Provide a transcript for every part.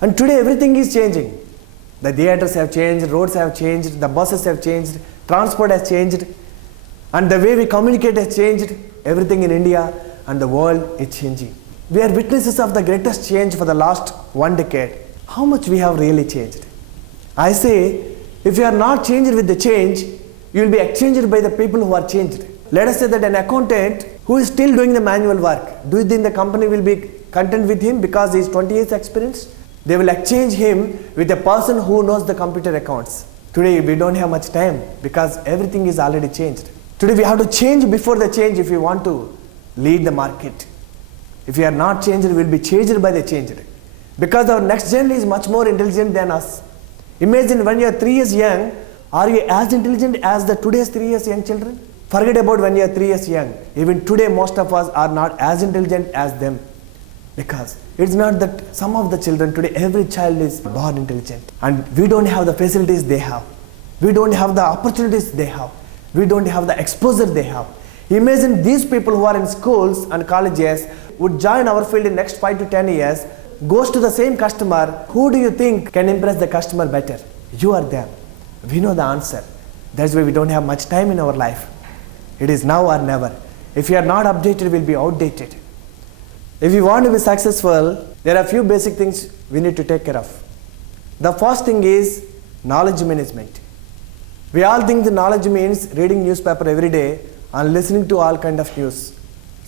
And today everything is changing. The theatres have changed, roads have changed, the buses have changed, transport has changed, and the way we communicate has changed. Everything in India and the world is changing. We are witnesses of the greatest change for the last 1 decade. How much we have really changed? I say, if you are not changed with the change, you will be exchanged by the people who are changed. Let us say that an accountant who is still doing the manual work, do you think the company will be content with him because he is 20 years experience? They will exchange him with a person who knows the computer accounts. Today we don't have much time because everything is already changed. Today we have to change before the change if we want to lead the market. If we are not changed, we will be changed by the changed. Because our next gen is much more intelligent than us. Imagine when you are 3 years young, are you as intelligent as the today's 3 years young children? Forget about when you are 3 years young. Even today most of us are not as intelligent as them. Because it's not that some of the children today, every child is born intelligent. And we don't have the facilities they have. We don't have the opportunities they have. We don't have the exposure they have. Imagine these people who are in schools and colleges would join our field in next 5 to 10 years, goes to the same customer. Who do you think can impress the customer better? You or them? We know the answer. That's why we don't have much time in our life. It is now or never. If you are not updated, we'll be outdated. If you want to be successful, there are a few basic things we need to take care of. The first thing is knowledge management. We all think the knowledge means reading newspaper every day and listening to all kind of news.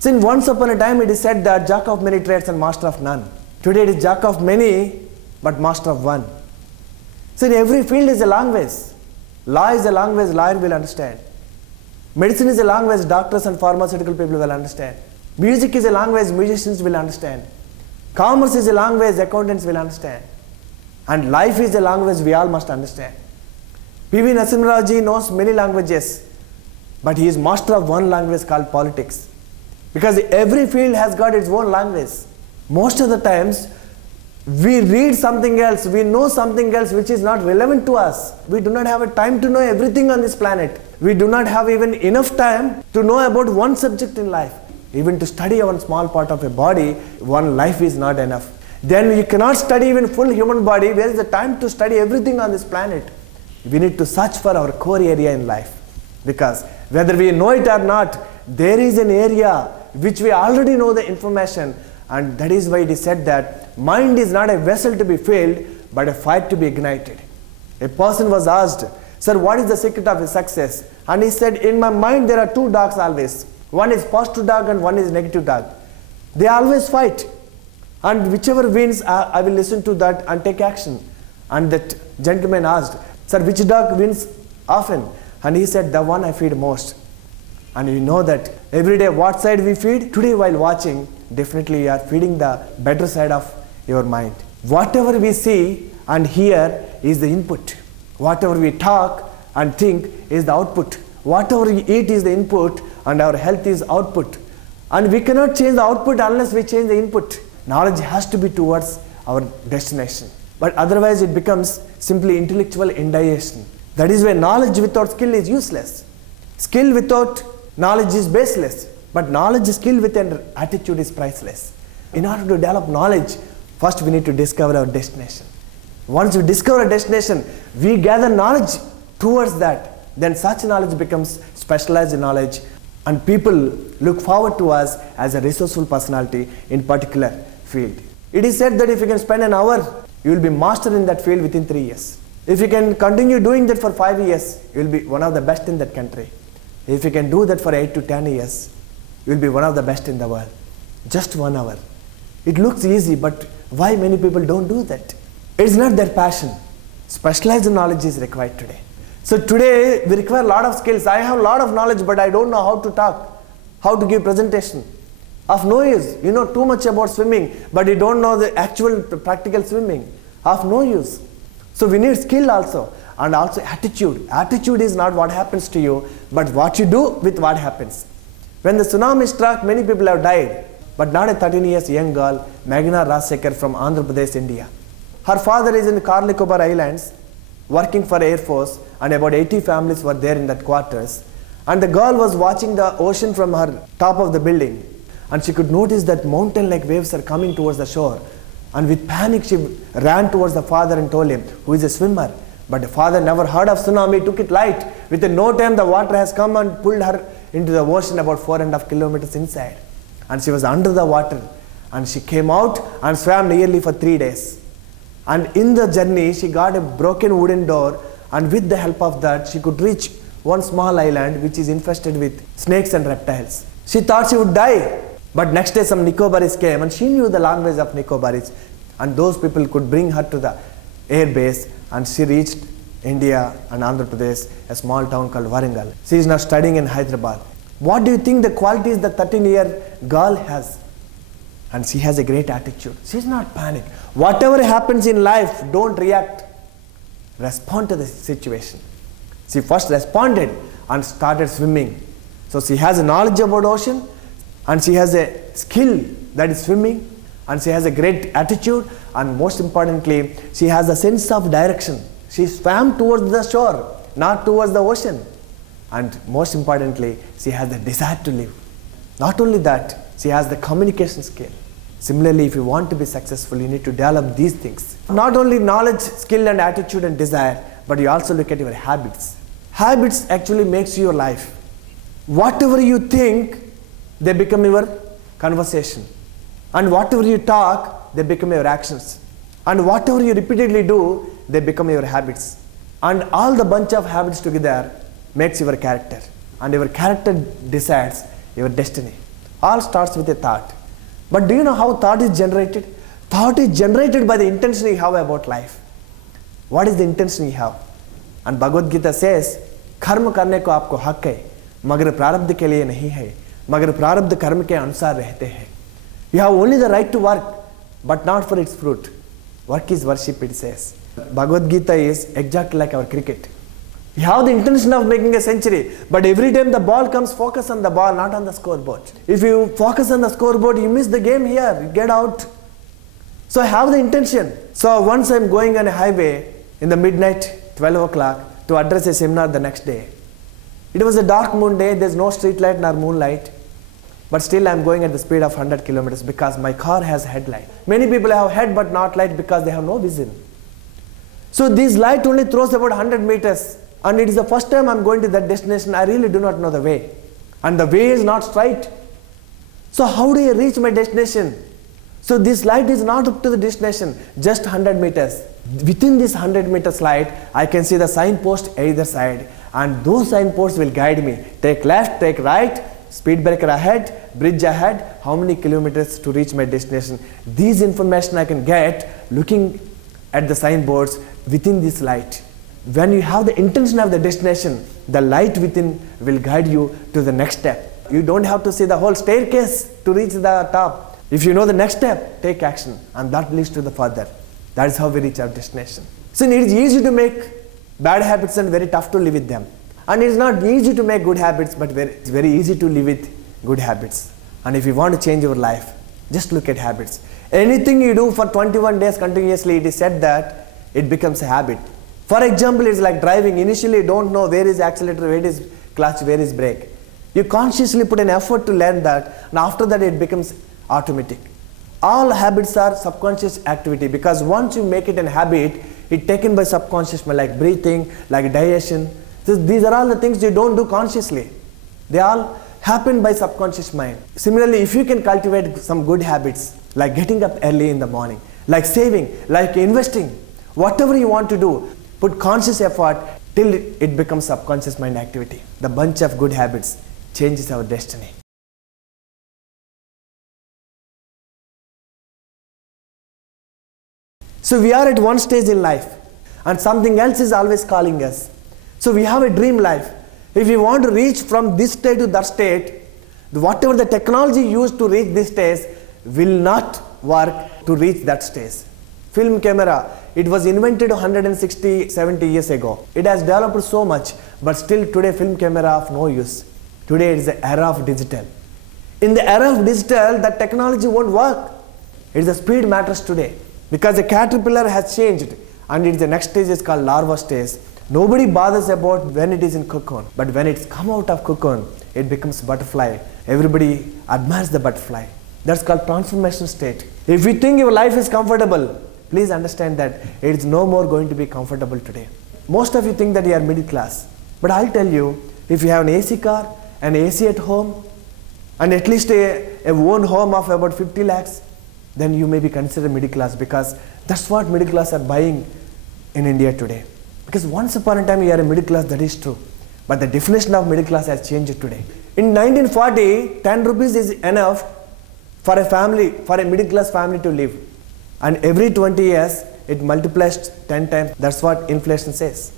Since once upon a time it is said that jack of many trades and master of none. Today it is jack of many but master of one. So in every field is a language. Law is a language lawyer will understand. Medicine is a language doctors and pharmaceutical people will understand. Music is a language musicians will understand. Commerce is a language accountants will understand. And life is a language we all must understand. P.V. Narasimha knows many languages, but he is master of one language called politics. Because every field has got its own language. Most of the times, we read something else, we know something else which is not relevant to us. We do not have a time to know everything on this planet. We do not have even enough time to know about one subject in life. Even to study one small part of a body, one life is not enough. Then you cannot study even full human body. Where is the time to study everything on this planet? We need to search for our core area in life. Because whether we know it or not, there is an area which we already know the information, and that is why it is said that mind is not a vessel to be filled, but a fire to be ignited. A person was asked, "Sir, what is the secret of his success?" And he said, "In my mind there are two dogs always. One is positive dog and one is negative dog. They always fight. And whichever wins, I will listen to that and take action." And that gentleman asked, "Sir, which dog wins often?" And he said, "The one I feed most." And you know that every day what side we feed? Today while watching, definitely you are feeding the better side of your mind. Whatever we see and hear is the input. Whatever we talk and think is the output. Whatever we eat is the input and our health is output. And we cannot change the output unless we change the input. Knowledge has to be towards our destination. But otherwise it becomes simply intellectual indigestion. That is why knowledge without skill is useless. Skill without knowledge is baseless. But knowledge skill with an attitude is priceless. In order to develop knowledge, first we need to discover our destination. Once we discover a destination, we gather knowledge towards that. Then such knowledge becomes specialized knowledge, and people look forward to us as a resourceful personality in particular field. It is said that if you can spend an hour, you will be master in that field within 3 years. If you can continue doing that for 5 years, you will be one of the best in that country. If you can do that for 8 to 10 years, you will be one of the best in the world. Just 1 hour. It looks easy, but why many people don't do that? It's not their passion. Specialized knowledge is required today. So today we require a lot of skills. I have a lot of knowledge, but I don't know how to talk, how to give presentation. Of no use. You know too much about swimming, but you don't know the actual practical swimming. Of no use. So we need skill also, and also attitude. Attitude is not what happens to you, but what you do with what happens. When the tsunami struck, many people have died, but not a 13 years young girl, Meghna Rajsekar from Andhra Pradesh, India. Her father is in the Nicobar Islands, working for Air Force, and about 80 families were there in that quarters. And the girl was watching the ocean from her top of the building, and she could notice that mountain-like waves are coming towards the shore. And with panic, she ran towards the father and told him, who is a swimmer. But the father never heard of tsunami, took it light. Within no time, the water has come and pulled her into the ocean about 4.5 kilometers inside. And she was under the water. And she came out and swam nearly for 3 days. And in the journey, she got a broken wooden door. And with the help of that, she could reach one small island which is infested with snakes and reptiles. She thought she would die. But next day some Nicobaris came and she knew the language of Nicobaris. And those people could bring her to the air base. And she reached India and Andhra Pradesh, a small town called Warangal. She is now studying in Hyderabad. What do you think the qualities the 13-year girl has? And she has a great attitude. She is not panicked. Whatever happens in life, don't react. Respond to the situation. She first responded and started swimming. So she has a knowledge about ocean, and she has a skill that is swimming, and she has a great attitude, and most importantly, she has a sense of direction. She swam towards the shore, not towards the ocean. And most importantly, she has the desire to live. Not only that, she has the communication skill. Similarly, if you want to be successful, you need to develop these things. Not only knowledge, skill and attitude and desire, but you also look at your habits. Habits actually makes your life. Whatever you think, they become your conversation. And whatever you talk, they become your actions. And whatever you repeatedly do, they become your habits. And all the bunch of habits together makes your character. And your character decides your destiny. All starts with a thought. But do you know how thought is generated? Thought is generated by the intention you have about life. What is the intention you have? And Bhagavad Gita says, कर्म करने को आपको हक है, मगर प्रारब्ध के लिए नहीं है, मगर प्रारब्ध कर्म के अनुसार रहते हैं. You have only the right to work, but not for its fruit. Work is worship, it says. Bhagavad Gita is exactly like our cricket. You have the intention of making a century, but every time the ball comes, focus on the ball, not on the scoreboard. If you focus on the scoreboard, you miss the game here, you get out. So I have the intention. So once I'm going on a highway in the midnight, 12 o'clock, to address a seminar the next day. It was a dark moon day, there's no street light nor moonlight. But still I'm going at the speed of 100 kilometers because my car has headlight. Many people have head but not light because they have no vision. So this light only throws about 100 meters. And it is the first time I'm going to that destination. I really do not know the way. And the way is not straight. So how do I reach my destination? So this light is not up to the destination, just 100 meters. Within this 100 meters light, I can see the signpost either side. And those signposts will guide me. Take left, take right, speed breaker ahead, bridge ahead, how many kilometers to reach my destination. These information I can get looking at the signboards within this light. When you have the intention of the destination, the light within will guide you to the next step. You don't have to see the whole staircase to reach the top. If you know the next step, take action, and that leads to the further. That is how we reach our destination. So it is easy to make bad habits and very tough to live with them. And it is not easy to make good habits, but it's very easy to live with good habits. And if you want to change your life, just look at habits. Anything you do for 21 days continuously, it is said that it becomes a habit. For example, it's like driving. Initially, you don't know where is accelerator, where is clutch, where is brake. You consciously put an effort to learn that, and after that it becomes automatic. All habits are subconscious activity because once you make it a habit, it's taken by subconscious mind, like breathing, like digestion. So these are all the things you don't do consciously. They all happen by subconscious mind. Similarly, if you can cultivate some good habits, like getting up early in the morning, like saving, like investing, whatever you want to do, put conscious effort till it becomes subconscious mind activity. The bunch of good habits changes our destiny. So we are at one stage in life and something else is always calling us. So we have a dream life. If we want to reach from this state to that state, whatever the technology used to reach this stage will not work to reach that stage. Film camera, it was invented 160, 70 years ago. It has developed so much, but still today film camera of no use. Today it is the era of digital. In the era of digital, the technology won't work. It's the speed matters today. Because the caterpillar has changed and the next stage is called larva stage. Nobody bothers about when it is in cocoon, but when it's come out of cocoon, it becomes butterfly. Everybody admires the butterfly. That's called transformation state. If you think your life is comfortable, please understand that it is no more going to be comfortable today. Most of you think that you are middle class. But I'll tell you, if you have an AC car, an AC at home, and at least a own home of about 50 lakhs, then you may be considered middle class, because that's what middle class are buying in India today. Because once upon a time you are a middle class, that is true. But the definition of middle class has changed today. In 1940, 10 rupees is enough for a family, for a middle class family to live. And every 20 years, it multiplies 10 times. That's what inflation says.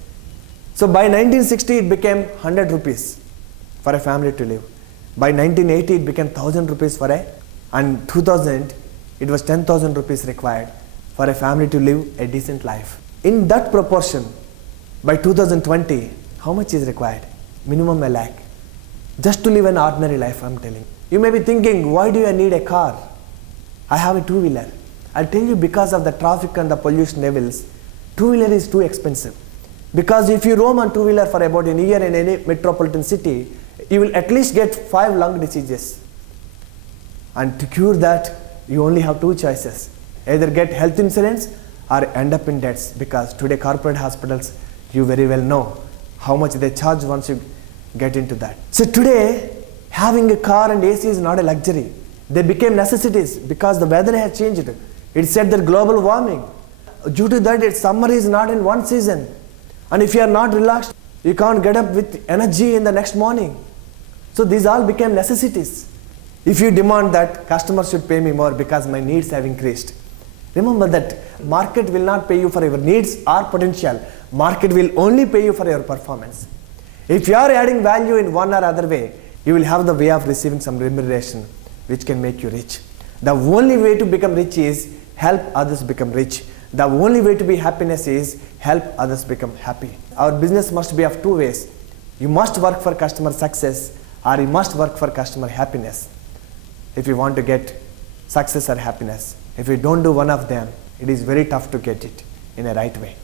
So by 1960, it became 100 rupees for a family to live. By 1980, it became 1000 rupees and 2000, it was 10,000 rupees required for a family to live a decent life. In that proportion, by 2020, how much is required? Minimum a lakh. Just to live an ordinary life, I'm telling. You may be thinking, why do I need a car? I have a two-wheeler. I'll tell you, because of the traffic and the pollution levels, two-wheeler is too expensive. Because if you roam on two-wheeler for about a year in any metropolitan city, you will at least get 5 lung diseases. And to cure that, you only have 2 choices. Either get health insurance or end up in debts, because today corporate hospitals, you very well know how much they charge once you get into that. So today, having a car and AC is not a luxury. They became necessities because the weather has changed. It said that global warming. Due to that, summer is not in one season. And if you are not relaxed, you can't get up with energy in the next morning. So these all became necessities. If you demand that customers should pay me more because my needs have increased, remember that market will not pay you for your needs or potential. Market will only pay you for your performance. If you are adding value in one or other way, you will have the way of receiving some remuneration which can make you rich. The only way to become rich is help others become rich. The only way to be happiness is help others become happy. Our business must be of 2 ways. You must work for customer success, or you must work for customer happiness. If you want to get success or happiness, if you don't do one of them, it is very tough to get it in a right way.